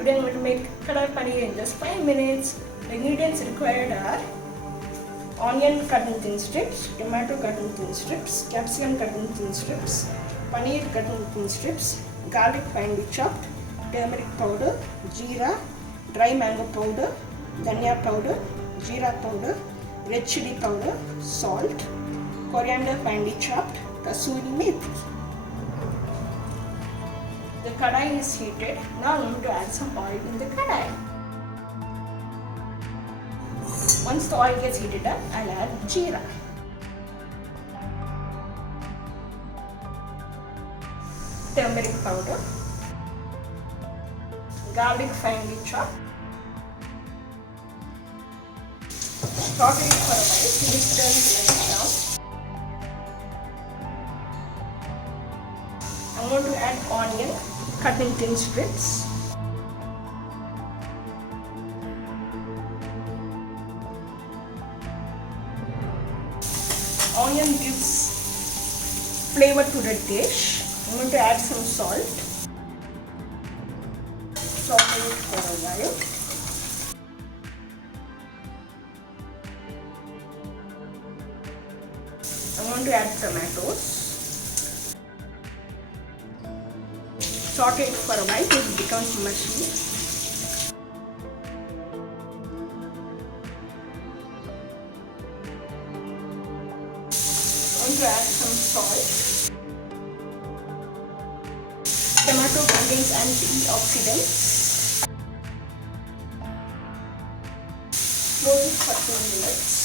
Today I'm going to make kadai paneer in just 5 minutes. The ingredients required are onion cut in thin strips, tomato cut in thin strips, capsicum cut in thin strips, paneer cut in thin strips, garlic finely chopped, turmeric powder, jeera, dry mango powder, dhania powder, jeera powder, red chili powder, salt, coriander finely chopped, kasuri methi. The kadai is heated. Now I'm going to add some oil in the kadai. Once the oil gets heated up, I'll add jeera, turmeric powder, garlic finely chopped. Saute it for a while till it turns light brown. I'm going to add onion cut in thin strips. Onion gives flavor to the dish. I'm going to add some salt. Saute it for a while. I'm going to add tomatoes. Saute it for a while till it becomes mushy. I'm going to add some salt. Tomato contains antioxidants. Close it for 2 minutes.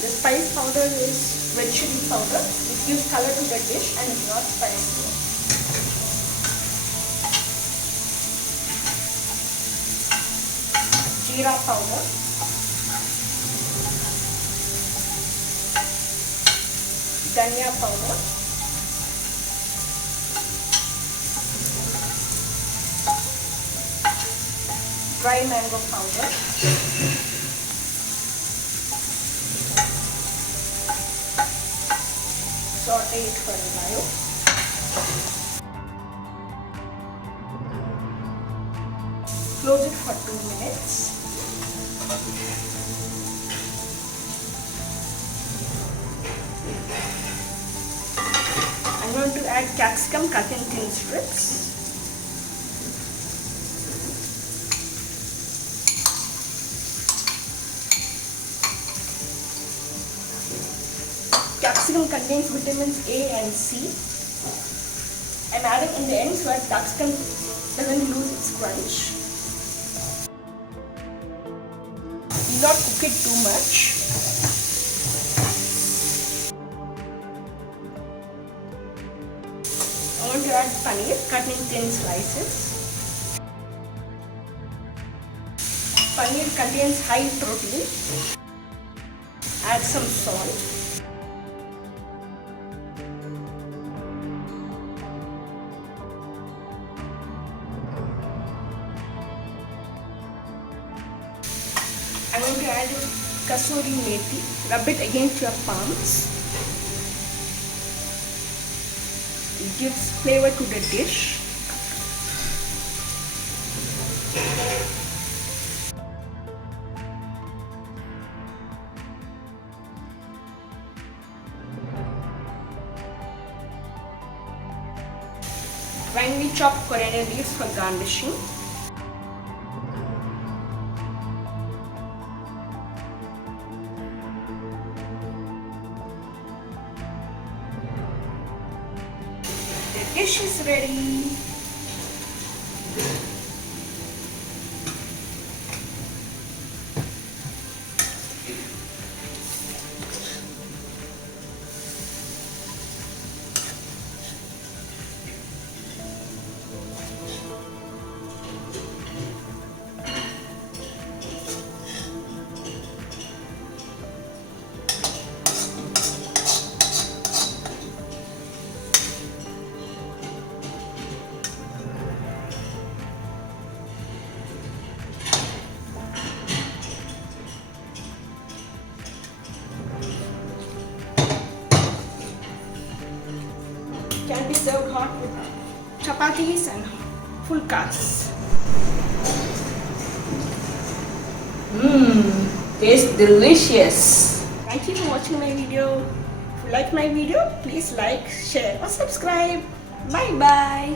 The spice powder is red chili powder. It gives color to the dish and is not spicy. Jeera powder. Dhania powder. Dry mango powder. Saute it for a while. Close it for 2 minutes. I'm going to add capsicum cut in thin strips. Capsicum contains vitamins A and C. I'm adding in the end so that capsicum doesn't lose its crunch. Do not cook it too much. I want to add paneer cut in thin slices. Paneer contains high protein. Add some salt. I'm going to add kasuri methi. Rub it against your palms. It gives flavor to the dish. Finely chopped coriander leaves for garnishing. The dish is ready. Can be served hot with chapatis and full cars. Tastes delicious. Thank you for watching my video. If you like my video, please like, share or subscribe. Bye bye.